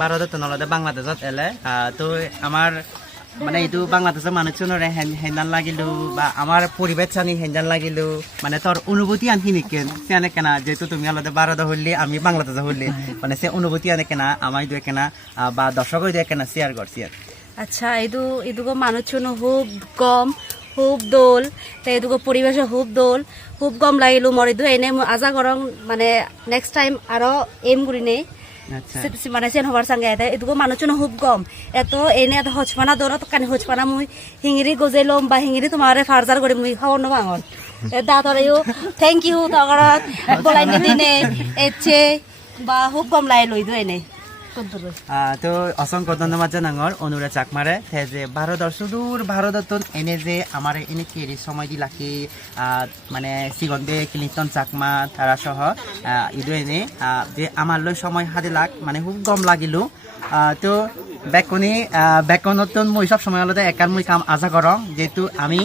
ভারতত নলদে বাংলাদেশত এলে তো আমার মানে এইটো বাংলাদেশের মানুষজনের হেন্দান লাগিলো বা আমার পরিবেশ চানি হেন্দান লাগিলো মানে তোর অনুভূতি আনকি নিকেন সে কেনা যেহেতু তুমি আলাদা ভারত হইলি আমি বাংলাদেশে হইলি মানে সে অনুভূতি আনে কেনা আমায় দুয়ে কেনা বা দর্শক দুয়ে কেনা শেয়ার করছি আর আচ্ছা এইটুকু মানুষজন খুব কম খুব দোল তো এইটুকু পরিবেশ খুব কম লাগিলো মোৰ এইটো এনে আজা গৰং মানে নেক্সট টাইম আৰু এম কৰি নেই মানে চেন হবার সঙ্গে এটুকু মানুষজন খুব কম এত এনে এত হজপানা দৌড়ত কানি হজপানা মুই হিঙিরি গজাই লম বা হিঙিরি তোমার ফার্জার করে মুই খাওয়ার ভাঙর দাঁতর থ্যাংক ইউ তগরত বলাই দিনে এছে বা খুব কম লাই লই দো এনে তো অসংখ্য ধন্যবাদ জানাঙর অনুরাগ চাকমারে যে ভারতর সুদূর ভারতত এনে যে আমার এনে কেরি সময় দি লাখি মানে সিগন্দে ক্লিন্টন চাকমা তারা সহ ইদু এনে যে আমার লই সময় হাতে লাগ মানে খুব গম লাগিল তো বেকনত মই সব সময় হলে একার মই কাম আশা করং যেহেতু আমি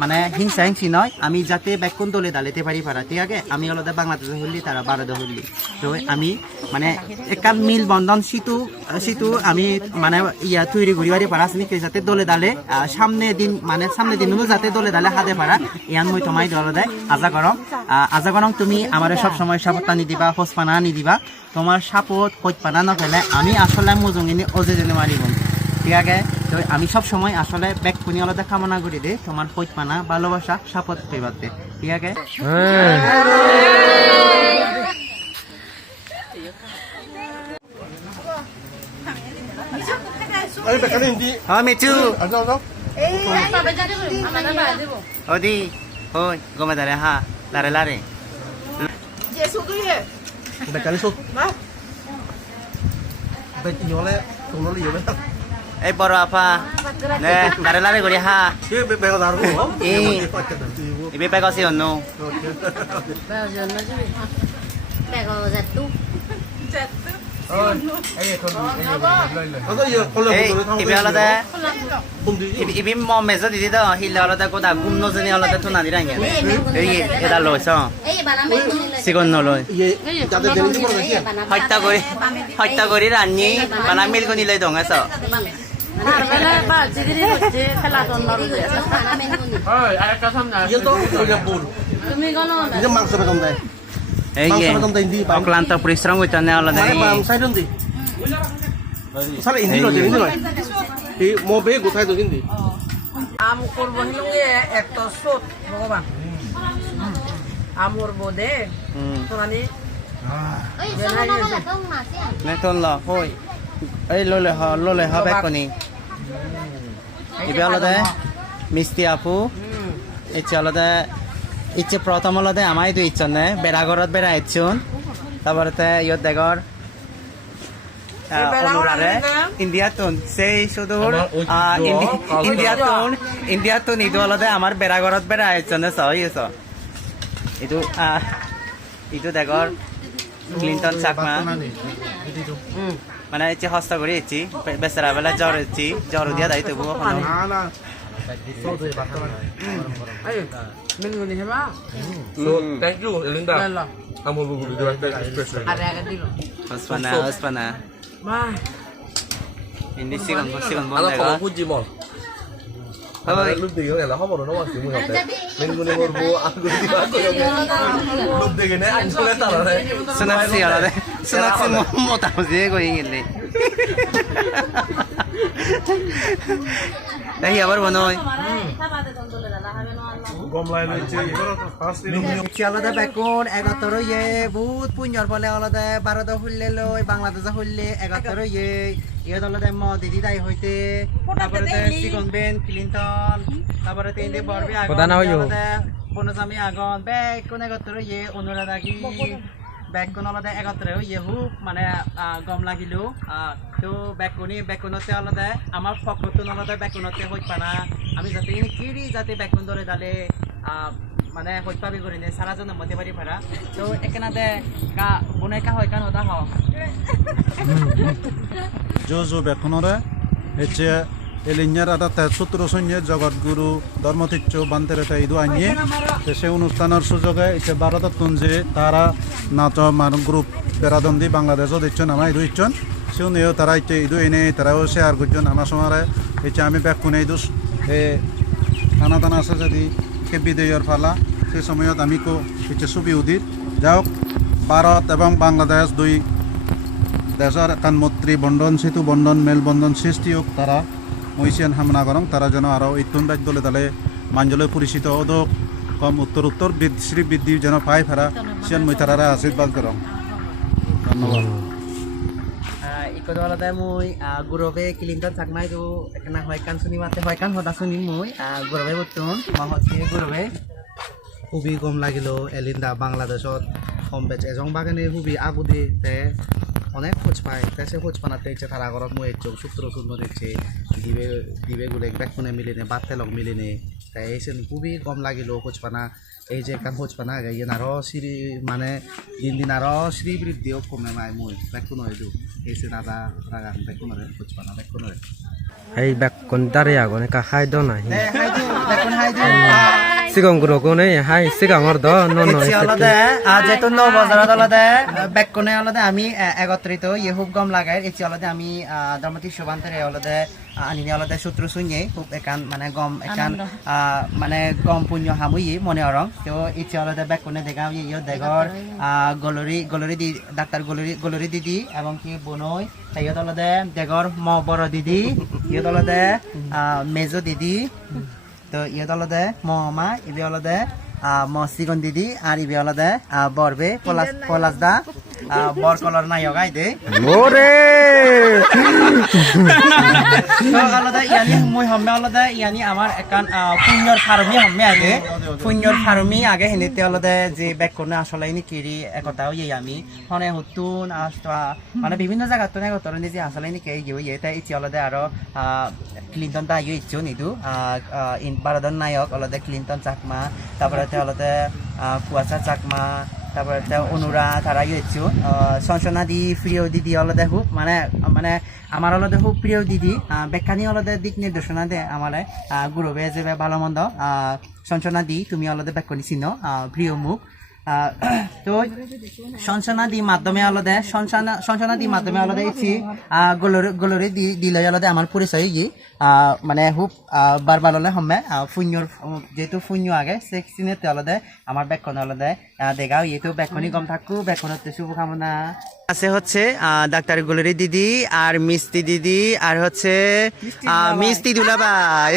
মানে হিংসা হিংসি নয় আমি যাতে বেকন দলে দালিতে পারি পারা ঠিক আছে আমি আলাদা বাংলাদেশে হলি তারা ভারতে হলি তো আমি মানে একাল মিল বন্ধন সিটু আমি মানে ইয়া তৈরি করি পারি পারা আসনি যাতে দলে দালে সামনে দিন যাতে দলে দালে হাতে পারা ইয়ান মই তোমায় দলে দেয় আশা করং তুমি আমার সব সময় সাপোর্ট আনি দিবা হোসপানা আনি দিবা তোমার সাপোর্ট কইপানা না ফেলে আমি আসলে মজুঙ্গিনি অজে জেনে মারিব ঠিক আছে তো আমি সব সময় আসলে ব্যাক কোনি আলাদা কামনা করি দে তোমার কইপানা ভালোবাসা সাপোর্ট পেবাতে ঠিক আছে হ্যাঁ মিচু ওদি ওই গমে দাঁড়ে হ্যাঁ লারে এই বড় আপা নে লারে করি হা ইবে বেগ আছে অন্য ইবে আলাদা ইবে মেজো দিদি তো হিলে আলাদা কোথা গুম নজনী আলাদা তো নাদি রাঙে এই এটা লৈছ চিকন নলয় হত্যা কৰি ৰান্ধি বানা মিলগনি লৈ দঙাইছ অক্লান্ত পরিশ্রম হইতে আলাদা আম করবো হিলুঙ্গে একটা সোট ভগবান আমর বোদে তোরানি নেতন ল হই এই ললে হ বেকনি ইবে আলাদা মিষ্টি আপু ইচ্ছে আলাদা ইচ্ছে প্রথম আলাদা আমায় তো ইচ্ছা নে বেড়াঘরত বেড়া ইচ্ছুন তারপরে ইয়ত দেগর অনুরারে ইন্ডিয়াতুন সেই সুদূর ইন্ডিয়াতুন ইদু আলাদা আমার বেড়াঘরত বেড়া ইচ্ছা নে সহিস ইদু দেগর ক্লিন্টন চাকমা মানে ইচ্ছে হস্ত করে ইচ্ছি বেচারা বেলা জ্বর দিয়া দায়িত্ব Minggu hebat. So thank you Elinda. Kamu gugu di director special. Ada dulu. Hospana. Wah. Ini sigon Ada bon. kalau puji mall. Apa lu tinggal ya lah kamu orang masih mau apa? Minggu ni morbo aku di aku ya. Lu tinggal ni aku lihat lah. Sunaksi ala de. Sunaksi mo tahu sih kau ingin ni. Dahi abar bonoy. আলাদা beacon ৭১ ইয়ে বহুত পুণ্যর ফলে আলাদা ভারত হইলে লই বাংলাদেশে হইলে ৭১ ইয়ে ইয়ে আলাদা দিদি দাই হইতে তারপরে সিগন বেন ক্লিন্টন তারপরে তিনটে বরবি আগন আলাদা বনজামি আগন বেকন ৭১ ইয়ে অনুরাধাগি বেকন আলাদা ৭১ ইয়ে হুক মানে গম লাগিল তো বেকনতে আলাদা আমার পক্ষতুন আলাদা বেকনতে হইত পানা আমি যাতে কিরি যাতে বেকন ধরে দালে মানে হইত পাবি করে নে সারা জন মতে পারি পারা তো এখানে বনে কা হয় কান ওদা হ জো বেকনরে হচ্ছে এলিঞ্জার আদা সূত্র সৈন্য জগৎগুরু ধর্মতীর্থ বান্তেরেতা ইদু আনিয়ে সে অনুষ্ঠানের সুযোগে এসে ভারতত যে তারা নাচ গ্রুপ বেড়াদন্দি বাংলাদেশও দিচ্ছেন আমার ইদু ইচ্ছন সেও তারা হচ্ছে ইদু এনে তারাও শেয়ার করছেন আমার সময় হচ্ছে আমি ব্যাকুনে ইদু টানা টানা আছে যদি কেবি দেওয়ার ফালা সেই সময়ত আমি হচ্ছে ছবি উদিত যাওক ভারত এবং বাংলাদেশ দুই দেশের একান মৈত্রী বন্ধন সেতু বন্ধন মেলবন্ধন সৃষ্টি হোক তারা মহিষিয়ান হামনা করং তারা যেন আরও ইতুন রাজ্যলে তাহলে মাঞ্জলে পরিচিত অদক কম উত্তর শ্রী বৃদ্ধি যেন পাই ফেরা সিয়ান মই তারা আশীর্বাদ করং ধন্যবাদ ikut wala tayo muy gurobe kilintan sakmay do kana hoikan suni mate hoikan hoda suni muy gurobe butun mahot si gurobe hubi gom lagilo elinda bangladeshot hombech ejong bagane hubi agudi te অনেক খোঁজ পায় তাই সে খোঁজ পানাতে ইচ্ছে তারা ঘরত মই চোখ সূত্র সুন্দর দিচ্ছে দিবে গুলে ব্যাকুনে মিলিনে বাতে লগ মিলিনে তাই এই খুবই গম লাগিল খোঁজ পানা এই যে কাম খোঁজ পানা গাইয়ে আরো শ্রী মানে দিন দিন আরো শ্রী বৃদ্ধিও কমে মাই মই ব্যাকুন হইdu এই সে দাদা রাগান ব্যাকুনরে খোঁজ পানা ব্যাকুনরে hay bak kon dari agon ka hay do na hi হাইদু ব্যাকুন হাইদু sigong guro ko ne hay sigang or do no no আলাদা যেহেতু 9 বছর আলাদা ব্যাকুনে আলাদা আমি একত্রিত ইহুব গম লাগাই এটি আলাদা আমি ধর্মতি শোভান্তরে আলাদা আনিনি আলাদা সূত্র শুনিয়ে খুব একান মানে গম একান মানে গম পুণ্য হামুই মনে অরং তো এটি আলাদা ব্যাকুনে দেখা ইয়ে দেগর গলরি দি ডাক্তার গলরি দিদি এবং কি বনই তাই আলাদা দেগর ম বড় দিদি ইয়ে আলাদা মেজো দিদি তো ইয়ে আলাদা মমা ইবে আলাদা মসিগন দিদি আর ইবে আলাদা বরবে পলাশ দা বর কলর নাই গাই দে ore তো আলাদা ইয়ানি মই হম্মে আলাদা ইয়ানি আমার একান পুণ্যর ফার্মি হম্মে আগে পুণ্যর ফার্মি আগে হেনিতে আলাদা যে ব্যাক করনে আসলে ইনি কিরি একতাও ইয়ে আমি হনে হুতুন আস্তা মানে বিভিন্ন জায়গা তো নেগো তরনি যে আসলে ইনি কে ইয়ে এটা ইতি আলাদা আরো ক্লিনটন তা ইয়ে ইচ্ছো নিদু ইন ভারতন নায়ক আলাদা ক্লিনটন চাকমা তারপরে আলাদা কুয়াশা চাকমা তারপরে অনুরা তারা ইয়েছো সঞ্চনা দি প্রিয় দিদি আলাদা খুব মানে আমার আলাদা খুব প্রিয় দিদি বেকানি আলাদা দিক নির্দেশনা দেয় আমার গুরুবে যে ভালো মন্দ সঞ্চনা দি তুমি আলাদা বেকানি চিনো প্রিয় মুখ তো সঞ্চনা দি মাধ্যমে আলাদা সঞ্চনা দি মাধ্যমে আলাদা ইচ্ছি গলরে দিলে আলাদা আমার পরিচয় গিয়ে মানে খুব বারবার হলে হমে শূন্যর যেহেতু শূন্য আগে সেক্সিনেতে আলাদা আমার ব্যাকরণ আলাদা দেখাও ইয়েতো ব্যাকরণই কম থাকু ব্যাকরণতে শুভকামনা আছে হচ্ছে ডাক্তার গলরি দিদি আর মিষ্টি দিদি আর হচ্ছে মিষ্টি দুলাভাই